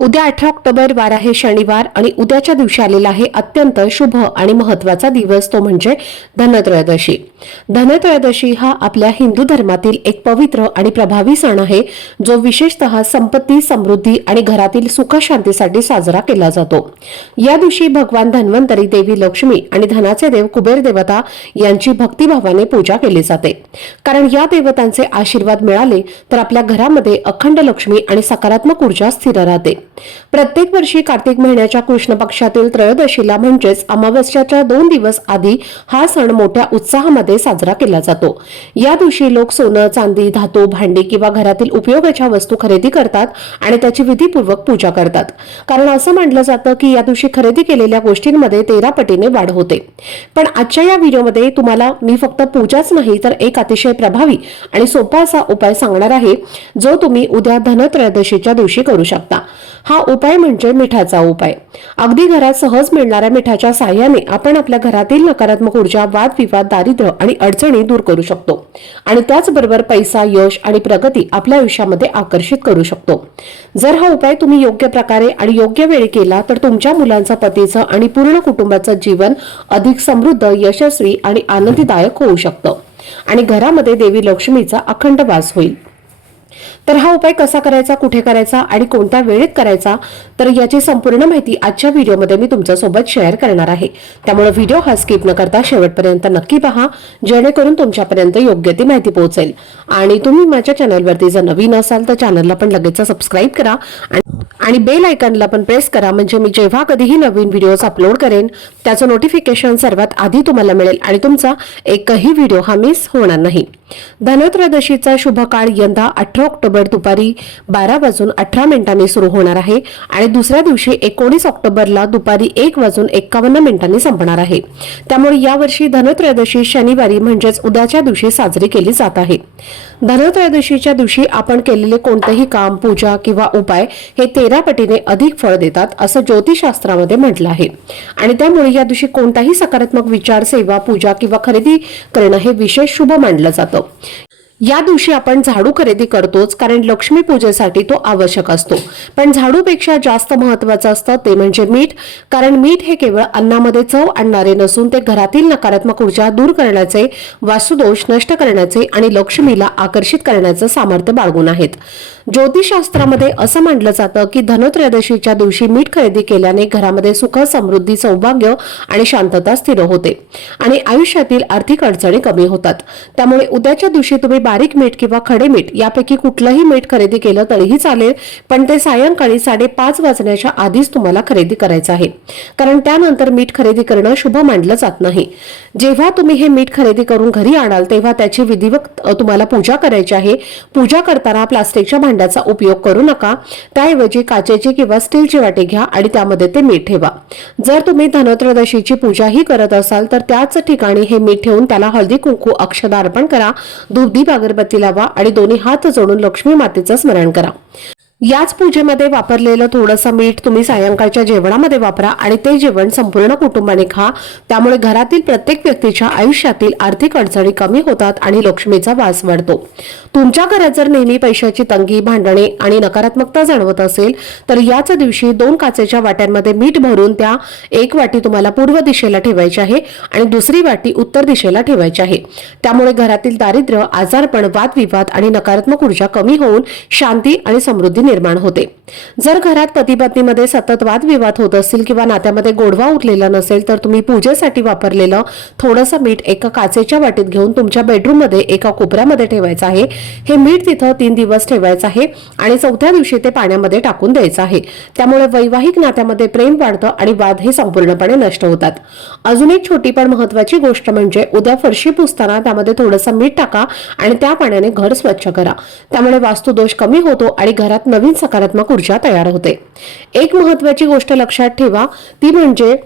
उद्या अठरा ऑक्टोबर वार आहे शनिवार आणि उद्याच्या दिवशी आलेला आहे अत्यंत शुभ आणि महत्त्वाचा दिवस तो म्हणजे धनत्रयोदशी. धनत्रयोदशी हा आपल्या हिंदू धर्मातील एक पवित्र आणि प्रभावी सण आहे जो विशेषतः संपत्ती समृद्धी आणि घरातील सुख शांतीसाठी साजरा केला जातो. या दिवशी भगवान धन्वंतरी देवी लक्ष्मी आणि धनाचे देव कुबेर देवता यांची भक्तिभावाने पूजा केली जाते. कारण या देवतांचे आशीर्वाद मिळाले तर आपल्या घरामध्ये अखंड लक्ष्मी आणि सकारात्मक ऊर्जा स्थिर राहते. प्रत्येक वर्षी कार्तिक महिन्याच्या कृष्ण पक्षातील त्रयोदशीला म्हणजेच अमावस्याच्या दोन दिवस आधी हा सण मोठ्या उत्साहामध्ये साजरा केला जातो. या दिवशी लोक सोनं चांदी धातू भांडी किंवा घरातील उपयोगाच्या वस्तू खरेदी करतात आणि त्याची विधीपूर्वक पूजा करतात. कारण असं म्हटलं जातं की या दिवशी खरेदी केलेल्या गोष्टींमध्ये तेरा पटीने वाढ होते. पण आजच्या या व्हिडिओमध्ये तुम्हाला मी फक्त पूजाच नाही तर एक अतिशय प्रभावी आणि सोपा असा उपाय सांगणार आहे जो तुम्ही उद्या धनत्रयोदशीच्या दिवशी करू शकता. हा उपाय म्हणजे मिठाचा उपाय. अगदी घरात सहज मिळणाऱ्या मिठाच्या साह्याने आपण आपल्या घरातील नकारात्मक ऊर्जा वादविवाद दारिद्र्य आणि अडचणी दूर करू शकतो. आणि त्याचबरोबर पैसा यश आणि प्रगती आपल्या आयुष्यामध्ये आकर्षित करू शकतो. जर हा उपाय तुम्ही योग्य प्रकारे आणि योग्य वेळी केला तर तुमच्या मुलांचं पतीचं आणि पूर्ण कुटुंबाचं जीवन अधिक समृद्ध यशस्वी आणि आनंदीदायक होऊ शकतं. आणि घरामध्ये देवी लक्ष्मीचा अखंड वास होईल. तर हा उपाय कसा करायचा कुठे करायचा आणि कोणत्या वेळेत करायचा तर याची संपूर्ण माहिती आजच्या व्हिडिओमध्ये मी तुमच्यासोबत शेअर करणार आहे. त्यामुळे व्हिडिओ हा स्किप न करता शेवटपर्यंत नक्की पहा जेणेकरून तुमच्यापर्यंत योग्य ती माहिती पोहोचेल. आणि तुम्ही माझ्या चॅनलवरती जर नवीन असाल तर चॅनलला पण लगेच सबस्क्राईब करा आणि- बेल आयकनला पण प्रेस करा म्हणजे मी जेव्हा कधीही नवीन व्हिडिओज अपलोड करेन त्याचं नोटिफिकेशन सर्वात आधी तुम्हाला मिळेल आणि तुमचा एकही व्हिडिओ हा मिस होणार नाही. धनत्रयोदशीचा शुभ काळ यंदा अठरा ऑक्टोबर दुपारी बारा वाजून अठरा मिनिटांनी सुरू होणार आहे आणि दुसऱ्या दिवशी एकोणीस ऑक्टोबरला दुपारी एक वाजून एकावन्न मिनिटांनी संपणार आहे. त्यामुळे यावर्षी धनत्रयोदशी शनिवारी म्हणजेच उद्याच्या दिवशी साजरी केली जात आहे. धनत्रयोदशीच्या दिवशी आपण केलेले कोणतेही काम पूजा किंवा उपाय हे तेरा पटीने अधिक फळ देतात असं ज्योतिषशास्त्रामध्ये म्हटलं आहे. आणि त्यामुळे या दिवशी कोणताही सकारात्मक विचार सेवा पूजा किंवा खरेदी करणं हे विशेष शुभ मानलं जातं. या दिवशी आपण झाडू खरेदी करतोच कारण लक्ष्मी पूजेसाठी तो आवश्यक असतो. पण झाडूपेक्षा जास्त महत्वाचं असतं ते म्हणजे मीठ कारण मीठ हे केवळ अन्नामध्ये चव आणणारे नसून ते घरातील नकारात्मक ऊर्जा दूर करण्याचे वास्तुदोष नष्ट करण्याचे आणि लक्ष्मीला आकर्षित करण्याचं सामर्थ्य बाळगून आहेत. ज्योतिषशास्त्रामध्ये असं मानलं जातं की धनत्रयोदशीच्या दिवशी मीठ खरेदी केल्याने घरामध्ये सुख समृद्धी सौभाग्य आणि शांतता स्थिर होते आणि आयुष्यातील आर्थिक अडचणी कमी होतात. त्यामुळे उद्याच्या दिवशी तुम्ही बारीक मीठ किंवा खडे मीठ यापैकी कुठलंही मीठ खरेदी केलं तरीही चालेल पण ते सायंकाळी साडेपाच वाजण्याच्या आधीच तुम्हाला खरेदी करायचं आहे. कारण त्यानंतर मीठ खरेदी करणं शुभ मानलं जात नाही. जेव्हा तुम्ही हे मीठ खरेदी करून घरी आणाल तेव्हा त्याची विधिवत तुम्हाला पूजा करायची आहे. पूजा करताना प्लास्टिकच्या भांड्याचा उपयोग करू नका. त्याऐवजी काचेची किंवा स्टीलची वाटी घ्या आणि त्यामध्ये ते मीठ ठेवा. जर तुम्ही धनत्रयोदशीची पूजाही करत असाल तर त्याच ठिकाणी हे मीठ ठेवून त्याला हळदी कुंकू अक्षदा अर्पण करा. दुधी अगरबत्ती लावा आणि दोन्ही हात जोडून लक्ष्मी मातेचं स्मरण करा. याच पूजेमध्ये वापरलेलं थोडंसं मीठ तुम्ही सायंकाळच्या जेवणामध्ये वापरा आणि ते जेवण संपूर्ण कुटुंबाने खा. त्यामुळे घरातील प्रत्येक व्यक्तीच्या आयुष्यातील आर्थिक अडचणी कमी होतात आणि लक्ष्मीचा वास वाढतो. तुमच्या घरात जर नेहमी पैशाची तंगी भांडणे आणि नकारात्मकता जाणवत असेल तर याच दिवशी दोन काचेच्या वाट्यांमध्ये मीठ भरून त्या एक वाटी तुम्हाला पूर्व दिशेला ठेवायची आहे आणि दुसरी वाटी उत्तर दिशेला ठेवायची आहे. त्यामुळे घरातील दारिद्र्य आजारपण वादविवाद आणि नकारात्मक ऊर्जा कमी होऊन शांती आणि समृद्धी निर्माण होते. जर घरात पती पत्नीमध्ये सतत वादविवाद होत असतील किंवा नात्यामध्ये गोडवा उरलेला नसेल तर तुम्ही पूजेसाठी वापरलेलं थोडंसं मीठ एका काचेच्या वाटीत घेऊन तुमच्या बेडरूममध्ये एका कोपऱ्यामध्ये ठेवायचं आहे. हे मीठ तिथं तीन दिवस ठेवायचं आहे आणि चौथ्या दिवशी ते पाण्यामध्ये टाकून द्यायचं आहे. त्यामुळे वैवाहिक नात्यामध्ये प्रेम वाढतं आणि वाद हे संपूर्णपणे नष्ट होतात. अजून एक छोटी पण महत्वाची गोष्ट म्हणजे उद्या फरशी पुसताना त्यामध्ये थोडंसं मीठ टाका आणि त्या पाण्याने घर स्वच्छ करा. त्यामुळे वास्तुदोष कमी होतो आणि घरात नवीन नवीन सकारात्मक ऊर्जा तयार होते. एक महत्वाची गोष्ट लक्षात ठेवा ती म्हणजे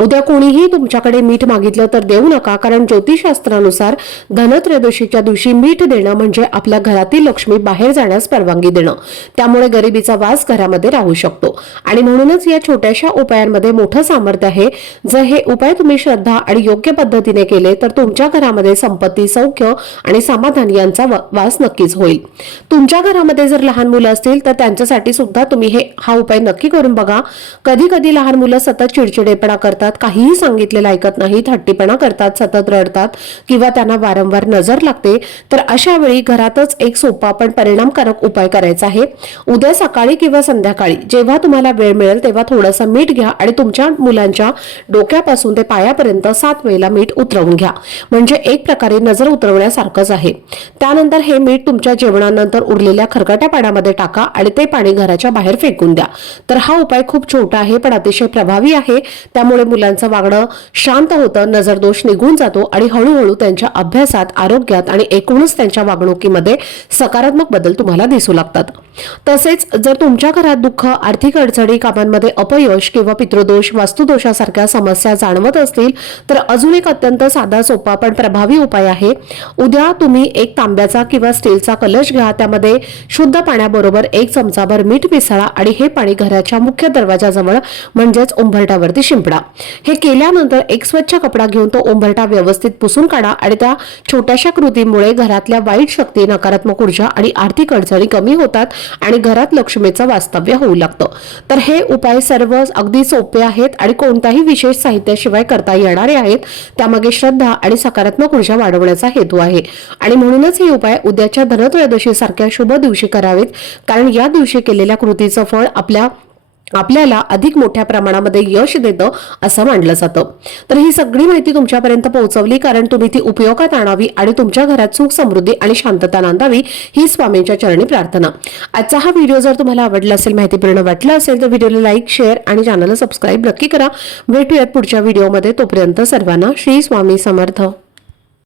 उद्या कोणीही तुमच्याकडे मीठ मागितलं तर देऊ नका कारण ज्योतिषशास्त्रानुसार धनत्रयोदशीच्या दिवशी मीठ देणं म्हणजे आपल्या घरातील लक्ष्मी बाहेर जाण्यास परवानगी देणं. त्यामुळे गरिबीचा वास घरामध्ये राहू शकतो. आणि म्हणूनच या छोट्याशा उपायांमध्ये मोठं सामर्थ्य आहे. जर हे उपाय तुम्ही श्रद्धा आणि योग्य पद्धतीने केले तर तुमच्या घरामध्ये संपत्ती सौख्य आणि समाधान यांचा वास नक्कीच होईल. तुमच्या घरामध्ये जर लहान मुलं असतील तर त्यांच्यासाठी सुद्धा तुम्ही हे हा उपाय नक्की करून बघा. कधी कधी लहान मुलं सतत चिडचिडेपणा करतात काहीही सांगितलेलं ऐकत नाहीत हट्टीपणा करतात सतत रडतात किंवा त्यांना वारंवार नजर लागते तर अशा वेळी घरातच एक सोपा पण परिणामकारक उपाय करायचा आहे. उद्या सकाळी किंवा संध्याकाळी जेव्हा तुम्हाला वेळ मिळेल तेव्हा थोडंसं मीठ घ्या आणि तुमच्या मुलांच्या डोक्यापासून ते पायापर्यंत सात वेळेला मीठ उतरवून घ्या. म्हणजे एक प्रकारे नजर उतरवण्यासारखंच आहे. त्यानंतर हे मीठ तुमच्या जेवणानंतर उरलेल्या खरकट्या पाण्यामध्ये टाका आणि ते पाणी घराच्या बाहेर फेकून द्या. तर हा उपाय खूप छोटा आहे पण अतिशय प्रभावी आहे. त्यामुळे मुलांचं वागणं शांत होतं नजरदोष निघून जातो आणि हळूहळू त्यांच्या अभ्यासात आरोग्यात आणि एकूणच त्यांच्या वागणुकीमध्ये सकारात्मक बदल तुम्हाला दिसू लागतात. तसेच जर तुमच्या घरात दुःख आर्थिक अडचणी कामांमध्ये अपयश किंवा पितृदोष वास्तुदोषासारख्या समस्या जाणवत असतील तर अजून एक अत्यंत साधा सोपा पण प्रभावी उपाय आहे. उद्या तुम्ही एक तांब्याचा किंवा स्टीलचा कलश घ्या. त्यामध्ये शुद्ध पाण्याबरोबर एक चमचाभर मीठ मिसळा आणि हे पाणी घराच्या मुख्य दरवाजाजवळ म्हणजेच उंबरट्यावरती शिंपडा. हे केल्यानंतर एक स्वच्छ कपडा घेऊन तो उंबरटा व्यवस्थित पुसून काढा आणि त्या छोट्याशा कृतीमुळे घरातल्या वाईट शक्ती नकारात्मक ऊर्जा आणि आर्थिक अडचणी कमी होतात आणि घरात लक्ष्मीचं वास्तव्य होऊ लागतं. तर हे उपाय सर्व अगदी सोपे आहेत आणि कोणत्याही विशेष साहित्याशिवाय करता येणारे आहेत. त्यामागे श्रद्धा आणि सकारात्मक ऊर्जा वाढवण्याचा हेतू आहे. आणि म्हणूनच हे उपाय उद्याच्या धनत्रयोदशी सारख्या शुभ दिवशी करावेत. कारण या दिवशी केलेल्या कृतीचं फळ आपल्या आपल्याला अधिक मोठ्या प्रमाणामध्ये यश देतं असं मानलं जातं. तर ही सगळी माहिती तुमच्यापर्यंत पोहोचवली कारण तुम्ही ती उपयोगात आणावी आणि तुमच्या घरात सुख समृद्धी आणि शांतता नांदावी ही स्वामींच्या चरणी प्रार्थना. आजचा हा व्हिडिओ जर तुम्हाला आवडला असेल माहितीपूर्ण वाटला असेल तर व्हिडिओला लाईक शेअर आणि चॅनलला सबस्क्राईब नक्की करा. भेटूयात पुढच्या व्हिडिओमध्ये. तोपर्यंत सर्वांना श्री स्वामी समर्थ.